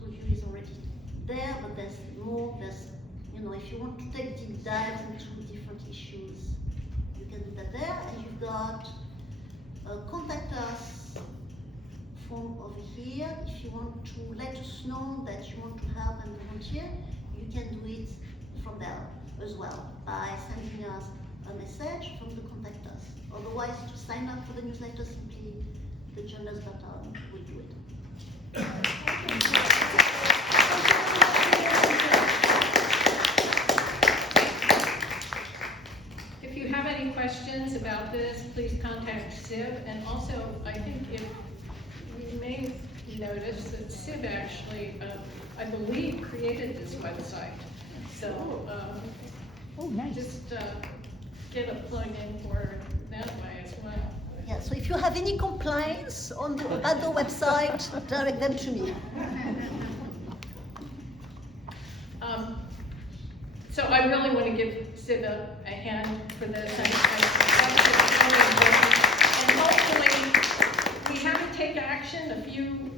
told you is already there, but there's more. There's, if you want to take deep dives into different issues, you can do that there. And you've got contact us form over here. If you want to let us know that you want to help and volunteer, you can do it from there as well by sending us a message from the contact us. Otherwise, to sign up for the newsletter, simply the journals button will do it. If you have any questions about this, please contact Civ. And also, I think if you may notice that Civ actually, I believe, created this website. So, Oh, nice. just get a plug-in for that way as well. Yeah, so if you have any complaints at the website, direct them to me. So I really want to give Civ a hand for this. I think it's really important. And hopefully, we had to take action a few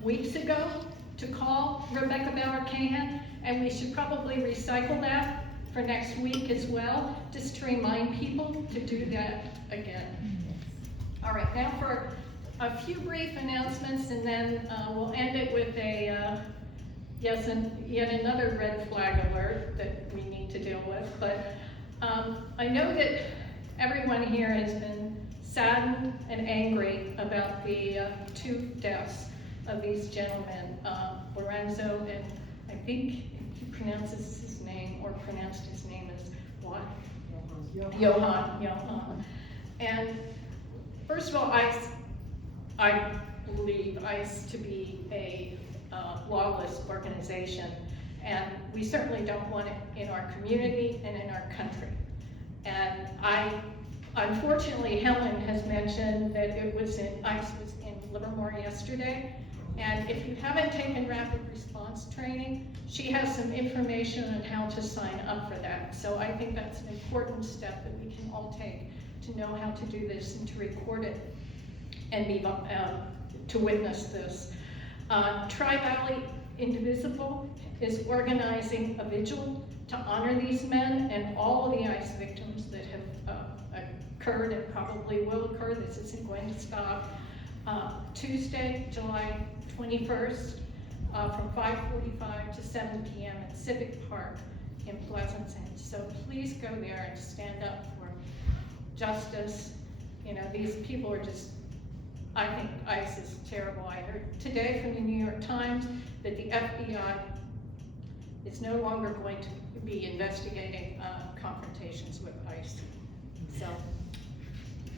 weeks ago to call Rebecca Bauer-Cahan, and we should probably recycle that for next week as well, just to remind people to do that again. All right, now for a few brief announcements, and then we'll end it with a yes, and yet another red flag alert that we need to deal with. But I know that everyone here has been saddened and angry about the 2 deaths of these gentlemen, Lorenzo, and I think he pronounces his name, or pronounced his name as what? Johann. And first of all, I believe ICE to be a lawless organization, and we certainly don't want it in our community and in our country. And unfortunately, Helen has mentioned that ICE was in Livermore yesterday, and if you haven't taken rapid response training, she has some information on how to sign up for that. So I think that's an important step that we can all take to know how to do this and to record it and to witness this. Tri-Valley Indivisible is organizing a vigil to honor these men and all of the ICE victims that have occurred and probably will occur. This isn't going to stop. Tuesday, July 21st, from 5:45 to 7 p.m. at Civic Park in Pleasanton. So please go there and stand up for justice. These people are just, I think ICE is terrible. I heard today from the New York Times that the FBI is no longer going to be investigating confrontations with ICE. So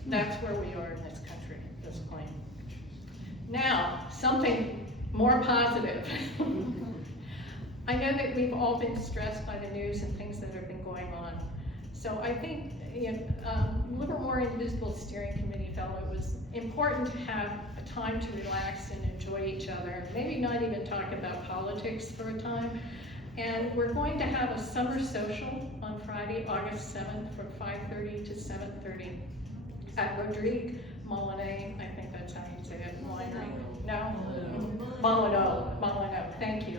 that's where we are in this country at this point. Now, something more positive. I know that we've all been stressed by the news and things that have been going on. So I think Livermore Indivisible Steering Committee felt it was important to have a time to relax and enjoy each other, maybe not even talk about politics for a time. And we're going to have a summer social on Friday, August 7th from 5:30 to 7:30 at Rodrigue Molinet, I think that's how you say it, Winery. No? Molyneux, thank you.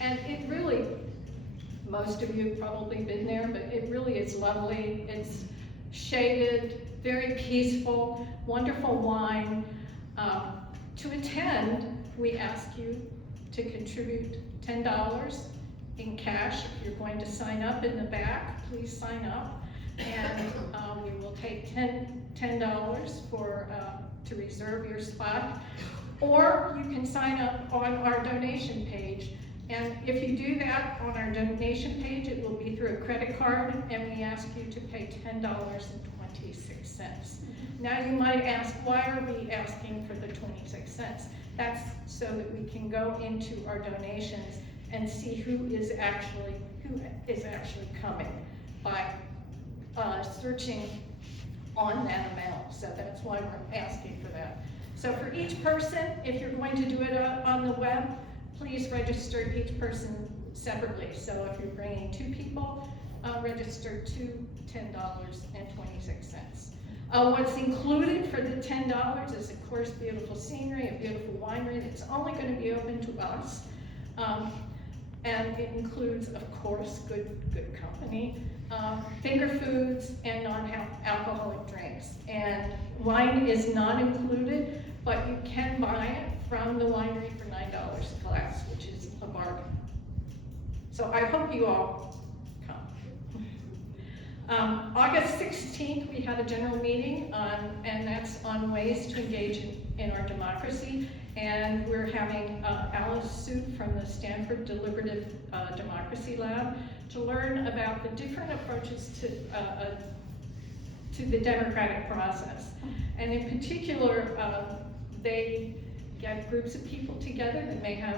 And it really, most of you have probably been there, but it really is lovely. It's shaded, very peaceful, wonderful wine. To attend, we ask you to contribute $10 in cash. If you're going to sign up in the back, please sign up. And we will take $10 to reserve your spot. Or you can sign up on our donation page. And if you do that on our donation page, it will be through a credit card, and we ask you to pay $10.26. Now you might ask, why are we asking for the 26 cents? That's so that we can go into our donations and see who is actually coming by searching on that amount, so that's why we're asking for that. So for each person, if you're going to do it on the web, please register each person separately. So if you're bringing 2 people, register $10.26. What's included for the $10 is, of course, beautiful scenery, a beautiful winery that's only going to be open to us. And it includes, of course, good company, finger foods, and non-alcoholic drinks. And wine is not included, but you can buy it from the winery for $9 a glass, which is a bargain. So I hope you all come. August 16th, we have a general meeting, and that's on ways to engage in our democracy. And we're having Alice Sue from the Stanford Deliberative Democracy Lab to learn about the different approaches to the democratic process. And in particular, they get groups of people together that may have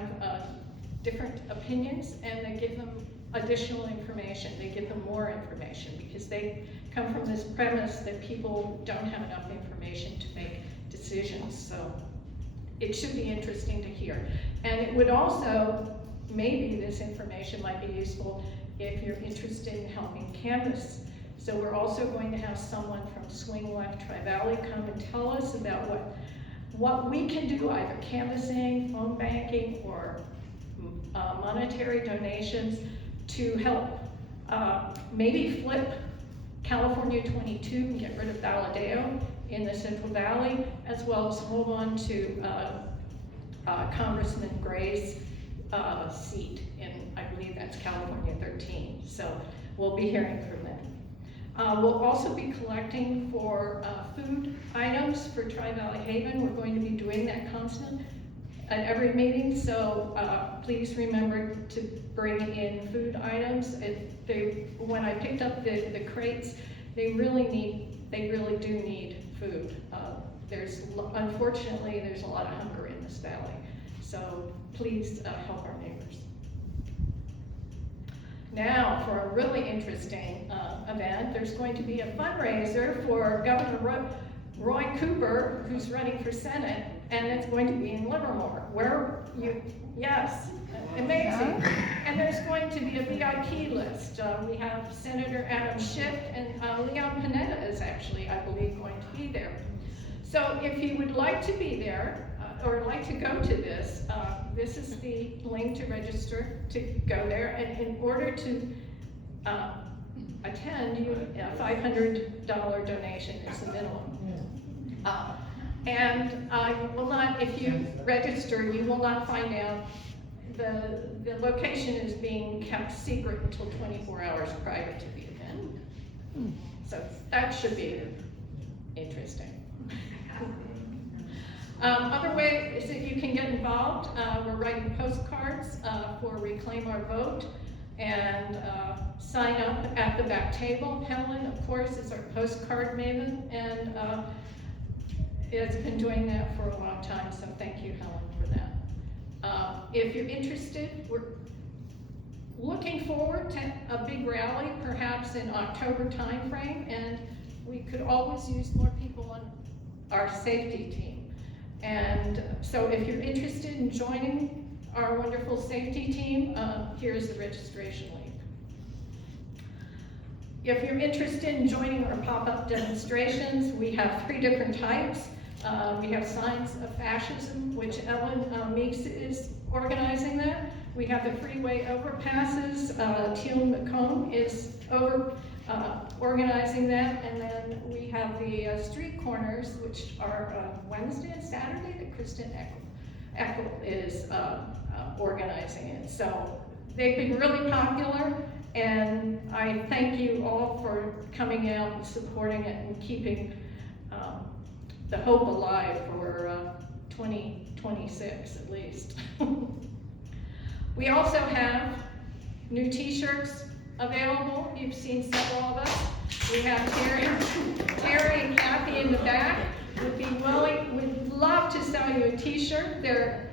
different opinions, and they give them additional information. They give them more information because they come from this premise that people don't have enough information to make decisions. So it should be interesting to hear. And it would also, maybe this information might be useful if you're interested in helping canvass. So we're also going to have someone from Swing Left Tri-Valley come and tell us about what we can do, either canvassing, phone banking, or monetary donations to help maybe flip California 22 and get rid of Valadeo in the Central Valley, as well as hold on to Congressman Gray's seat in, I believe that's California 13. So we'll be hearing from them. We'll also be collecting for food items for Tri-Valley Haven. We're going to be doing that constant at every meeting, so please remember to bring in food items. When I picked up the crates, they really do need food. Unfortunately, there's a lot of hunger in this valley, so please help our neighbors. Now, for a really interesting event, there's going to be a fundraiser for Governor Roy Cooper, who's running for Senate, and it's going to be in Livermore, yes, amazing. And there's going to be a VIP list. We have Senator Adam Schiff, and Leon Panetta is actually, I believe, going to be there. So if you would like to be there, or like to go to this, this is the link to register to go there. And in order to attend, a $500 donation is the minimum. And you will not, if you register, you will not find out. The location is being kept secret until 24 hours prior to the event. So that should be interesting. Other ways that you can get involved, we're writing postcards for Reclaim Our Vote, and sign up at the back table. Helen, of course, is our postcard maven, and has been doing that for a long time, so thank you, Helen, for that. If you're interested, we're looking forward to a big rally, perhaps in October timeframe, and we could always use more people on our safety team. And so if you're interested in joining our wonderful safety team, here's the registration link. If you're interested in joining our pop-up demonstrations, we have 3 different types. We have Signs of Fascism, which Ellen Meeks is organizing that. We have the freeway overpasses. Teal McComb is organizing that. And then we have the street corners, which are Wednesday and Saturday, that Kristen Eckel is organizing it. So they've been really popular, and I thank you all for coming out and supporting it and keeping the hope alive for 2026 at least. We also have new t-shirts available. You've seen several of us. We have Terry and Kathy in the back. We'd love to sell you a t-shirt. They're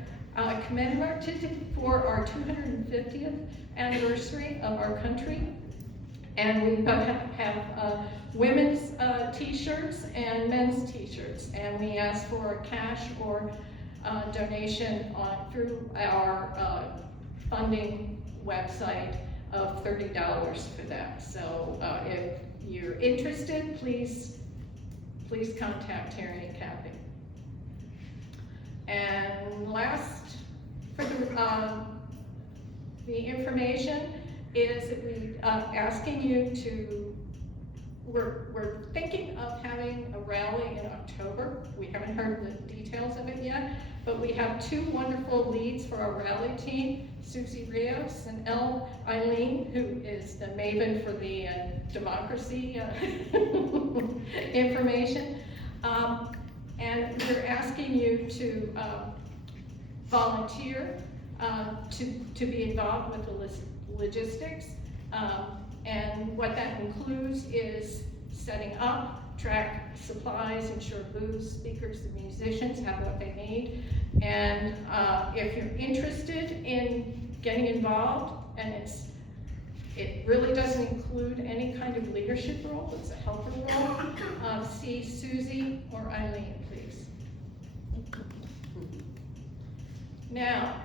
commemorative for our 250th anniversary of our country. And we have women's t-shirts and men's t-shirts. And we ask for cash or donation through our funding website of $30 for that. So if you're interested, please contact Terry and Kathy. And last, for the information is that we asking you to, we're thinking of having a rally in October. We haven't heard the details of it yet, but we have two wonderful leads for our rally team, Susie Rios and Eileen, who is the maven for the democracy information. And we're asking you to volunteer, to be involved with the logistics. And what that includes is setting up, track supplies, ensure booths, speakers, and musicians have what they need. And if you're interested in getting involved, and it really doesn't include any kind of leadership role, it's a helper role, see Susie or Eileen, please. Now,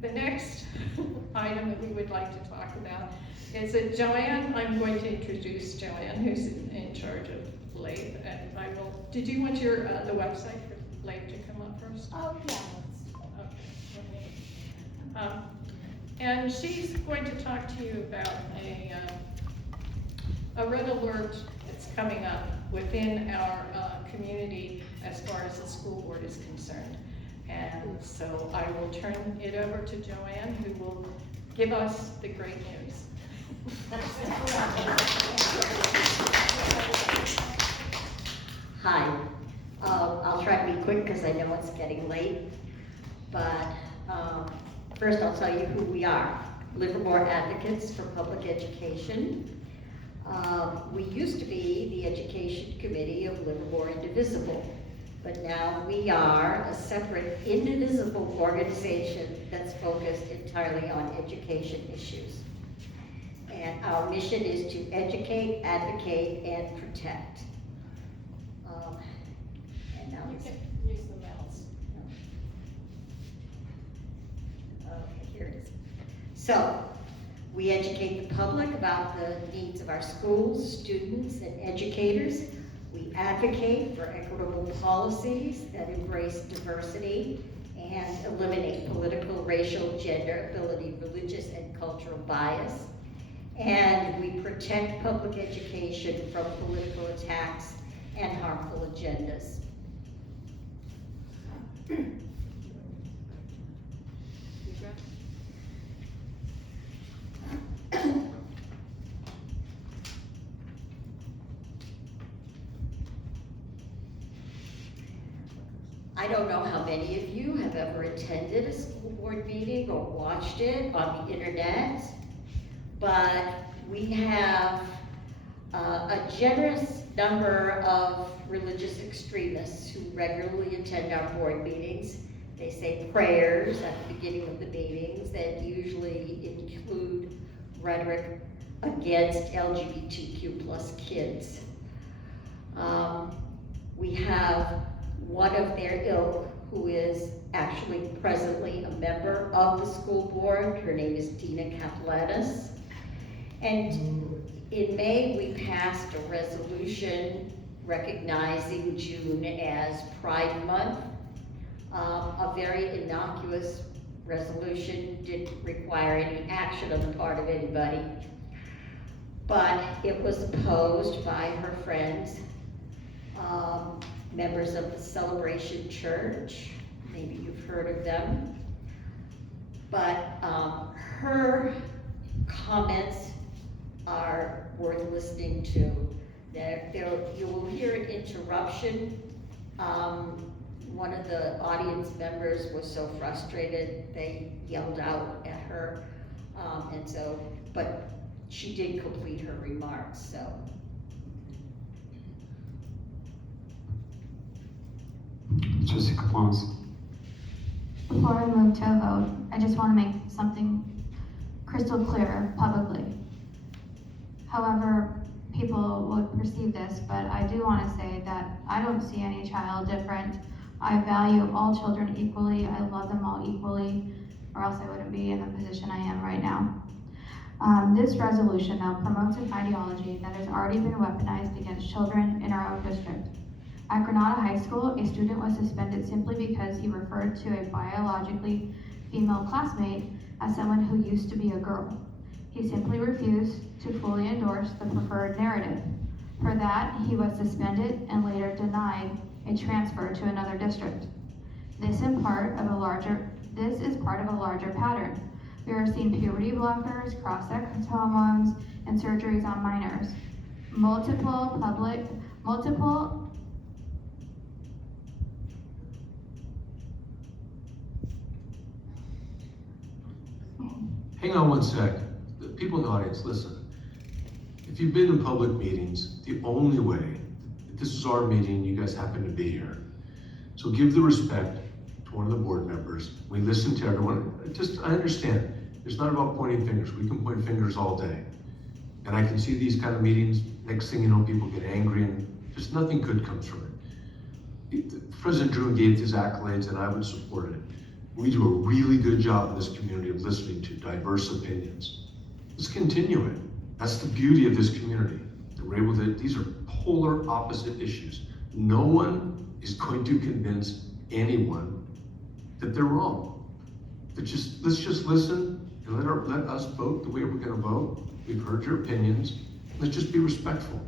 the next item that we would like to talk about is that Joanne, I'm going to introduce Joanne, who's in charge of LAPE, and I will, did you want your, the website for LAPE to come up first? Oh, yeah. Okay. And she's going to talk to you about a red alert that's coming up within our community as far as the school board is concerned. And so I will turn it over to Joanne, who will give us the great news. Hi. I'll try to be quick because I know it's getting late. But first I'll tell you who we are. Livermore Advocates for Public Education. We used to be the Education Committee of Livermore Indivisible, but now we are a separate indivisible organization that's focused entirely on education issues. And our mission is to educate, advocate, and protect. And now You can use the mouse. okay, here it is. So, we educate the public about the needs of our schools, students, and educators. We advocate for equitable policies that embrace diversity and eliminate political, racial, gender, ability, religious, and cultural bias. And we protect public education from political attacks and harmful agendas. I don't know how many of you have ever attended a school board meeting or watched it on the internet, but we have a generous number of religious extremists who regularly attend our board meetings. They say prayers at the beginning of the meetings that usually include rhetoric against LGBTQ plus kids. We have one of their ilk who is actually presently a member of the school board. Her name is Dina Kaplanis. And in May, we passed a resolution recognizing June as Pride Month. A very innocuous resolution, didn't require any action on the part of anybody. But it was opposed by her friends, members of the Celebration Church. Maybe you've heard of them. But her comments are worth listening to. You will hear an interruption. One of the audience members was so frustrated, they yelled out at her. But she did complete her remarks, so. Jessica Pons. Before we move to a vote, I just want to make something crystal clear publicly. However, people would perceive this, but I do want to say that I don't see any child different. I value all children equally. I love them all equally, or else I wouldn't be in the position I am right now. This resolution, though, promotes an ideology that has already been weaponized against children in our own district. At Granada High School, a student was suspended simply because he referred to a biologically female classmate as someone who used to be a girl. He simply refused to fully endorse the preferred narrative. For that, he was suspended and later denied a transfer to another district. This is part of a larger pattern. We are seeing puberty blockers, cross-sex hormones, and surgeries on minors. Hang on one sec. The people in the audience, listen. If you've been in public meetings, the only way, this is our meeting, you guys happen to be here. So give the respect to one of the board members. We listen to everyone. I understand. It's not about pointing fingers. We can point fingers all day. And I can see these kind of meetings, next thing you know, people get angry and just nothing good comes from it. President Drew gave his accolades and I would support it. We do a really good job in this community of listening to diverse opinions. Let's continue it. That's the beauty of this community. That we're able to, these are polar opposite issues. No one is going to convince anyone that they're wrong. Let's just listen and let us vote the way we're gonna vote. We've heard your opinions. Let's just be respectful.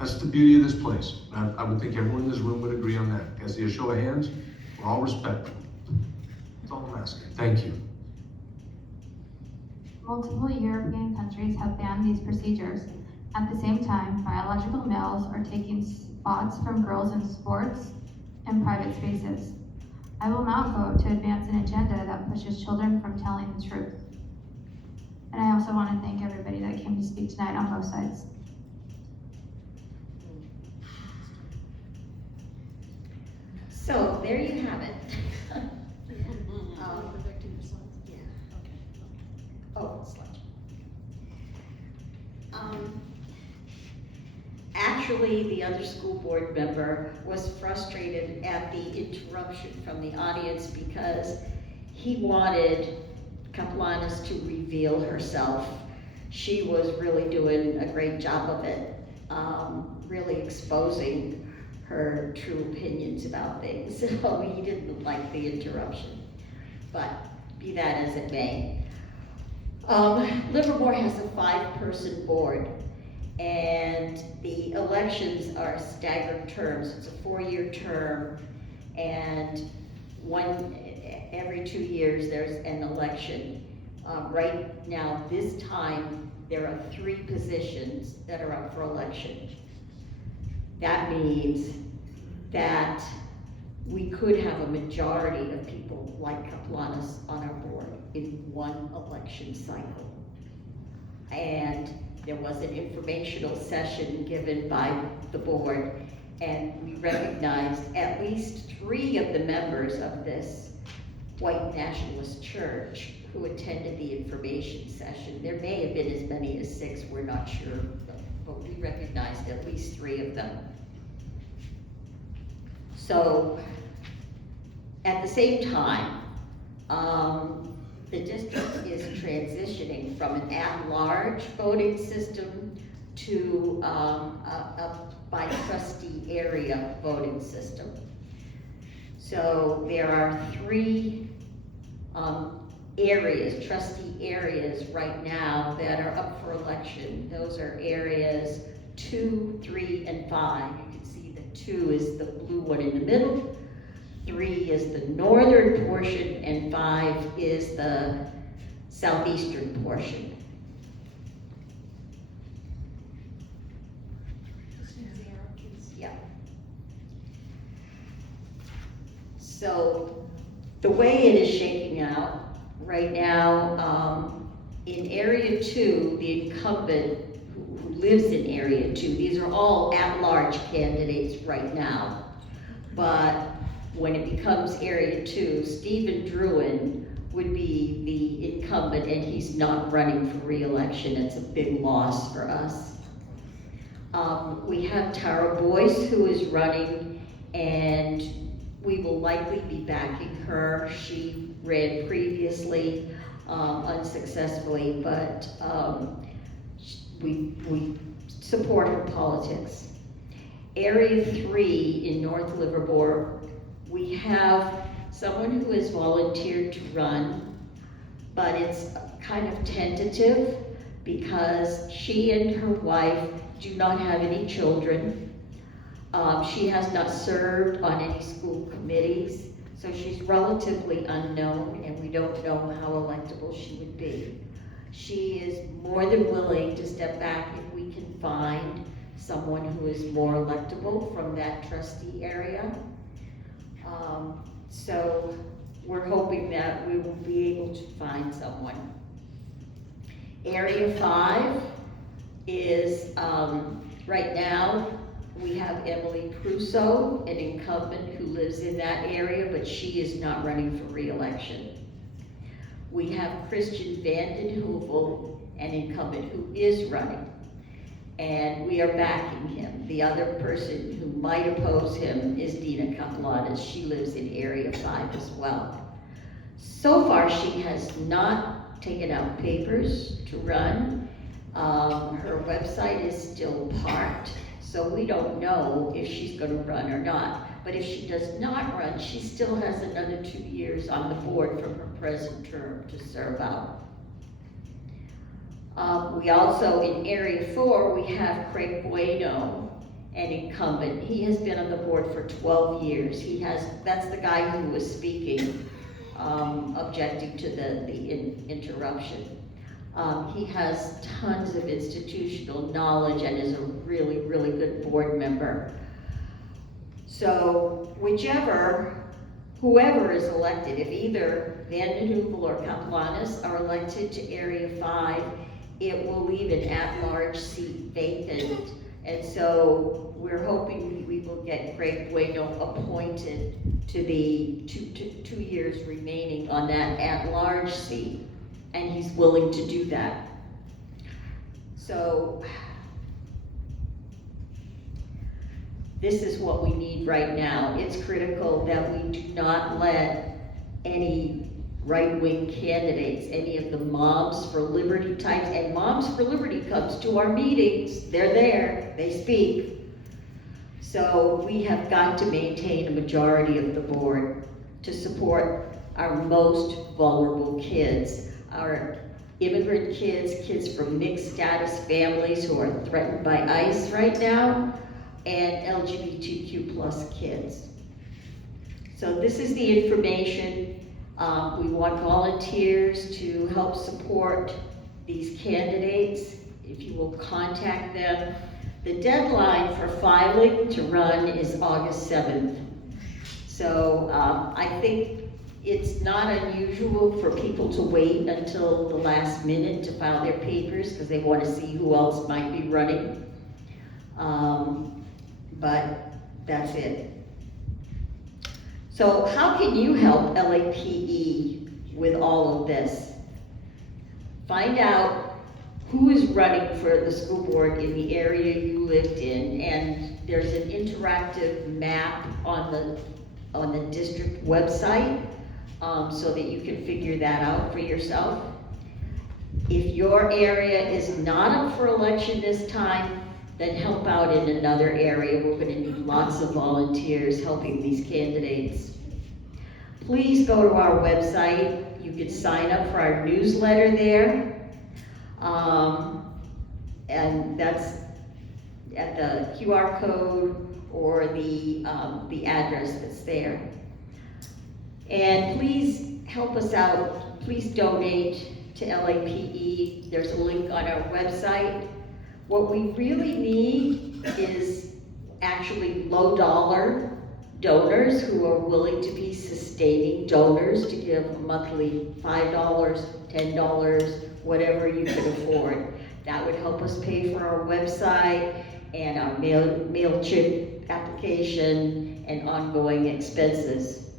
That's the beauty of this place. I would think everyone in this room would agree on that. Can I see a show of hands? We're all respectful. That's all I'm asking. Thank you. Multiple European countries have banned these procedures. At the same time, biological males are taking spots from girls in sports and private spaces. I will not vote to advance an agenda that pushes children from telling the truth. And I also want to thank everybody that came to speak tonight on both sides. So there you have it. Actually, the other school board member was frustrated at the interruption from the audience because he wanted Kaplanis to reveal herself. She was really doing a great job of it, really exposing her true opinions about things. So he didn't like the interruption, but be that as it may. Livermore has a 5-person board, and the elections are staggered terms. It's a 4-year term, and every 2 years there's an election. Right now, this time, there are 3 positions that are up for election. That means that we could have a majority of people like Kaplanis on our board in one election cycle. And there was an informational session given by the board, and we recognized at least 3 of the members of this white nationalist church who attended the information session. There may have been as many as 6, we're not sure, but we recognized at least 3 of them. So, at the same time, the district is transitioning from an at-large voting system to a by trustee area voting system. So there are 3 areas, trustee areas right now that are up for election. Those are areas 2, 3, and 5. You can see the 2 is the blue one in the middle, 3 is the northern portion, and 5 is the southeastern portion. Yeah. So the way it is shaking out right now, in Area 2, the incumbent who lives in Area 2, these are all at-large candidates right now, but when it becomes Area 2, Stephen Druin would be the incumbent, and he's not running for re-election. It's a big loss for us. We have Tara Boyce, who is running, and we will likely be backing her. She ran previously, unsuccessfully, but we support her politics. Area 3 in North Livermore, we have someone who has volunteered to run, but it's kind of tentative because she and her wife do not have any children. She has not served on any school committees, so she's relatively unknown, and we don't know how electable she would be. She is more than willing to step back if we can find someone who is more electable from that trustee area. So we're hoping that we will be able to find someone. Area 5 is, right now, we have Emily Prusso, an incumbent who lives in that area, but she is not running for re-election. We have Christian Vanden Heuvel, an incumbent who is running, and we are backing him. The other person who might oppose him is Dina Catalanes. She lives in Area 5 as well. So far, she has not taken out papers to run. Her website is still parked, so we don't know if she's going to run or not. But if she does not run, she still has another 2 years on the board from her present term to serve out. We also, in Area 4, we have Craig Bueno, an incumbent. He has been on the board for 12 years. That's the guy who was speaking, objecting to the interruption. He has tons of institutional knowledge and is a really, really good board member. So whoever is elected, if either Vanden Heuvel or Catalanes are elected to Area 5, it will leave an at-large seat vacant. And so we're hoping we will get Craig Bueno appointed to the 2 years remaining on that at-large seat. And he's willing to do that. So this is what we need right now. It's critical that we do not let any right-wing candidates, any of the Moms for Liberty types, and Moms for Liberty comes to our meetings. They're there, they speak. So we have got to maintain a majority of the board to support our most vulnerable kids. Our immigrant kids, kids from mixed status families who are threatened by ICE right now, and LGBTQ plus kids. So this is the information. We want volunteers to help support these candidates. If you will contact them. The deadline for filing to run is August 7th. So I think it's not unusual for people to wait until the last minute to file their papers because they want to see who else might be running. But that's it. So how can you help LAPE with all of this? Find out who is running for the school board in the area you lived in, and there's an interactive map on the district website so that you can figure that out for yourself. If your area is not up for election this time, then help out in another area. We're going to need lots of volunteers helping these candidates. Please go to our website. You can sign up for our newsletter there. And that's at the QR code or the address that's there. And please help us out. Please donate to LAPE. There's a link on our website. What we really need is actually low dollar donors who are willing to be sustaining donors to give a monthly $5, $10, whatever you can afford. That would help us pay for our website and our MailChimp application and ongoing expenses.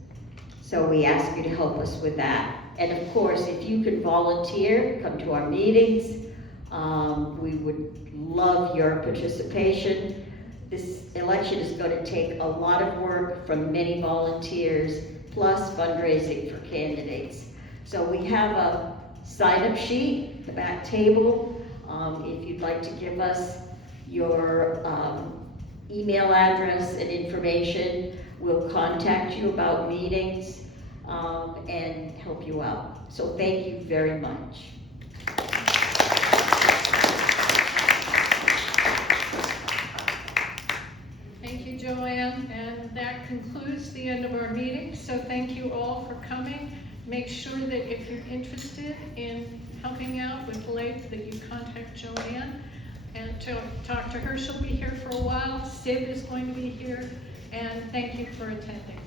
So we ask you to help us with that. And of course, if you could volunteer, come to our meetings, We would love your participation. This election is going to take a lot of work from many volunteers, plus fundraising for candidates. So we have a sign-up sheet, the back table. If you'd like to give us your email address and information, we'll contact you about meetings and help you out. So thank you very much. Thank you, Joanne, and that concludes the end of our meeting. So thank you all for coming. Make sure that if you're interested in helping out with LAPE, that you contact Joanne and to talk to her. She'll be here for a while. Sid is going to be here, and thank you for attending.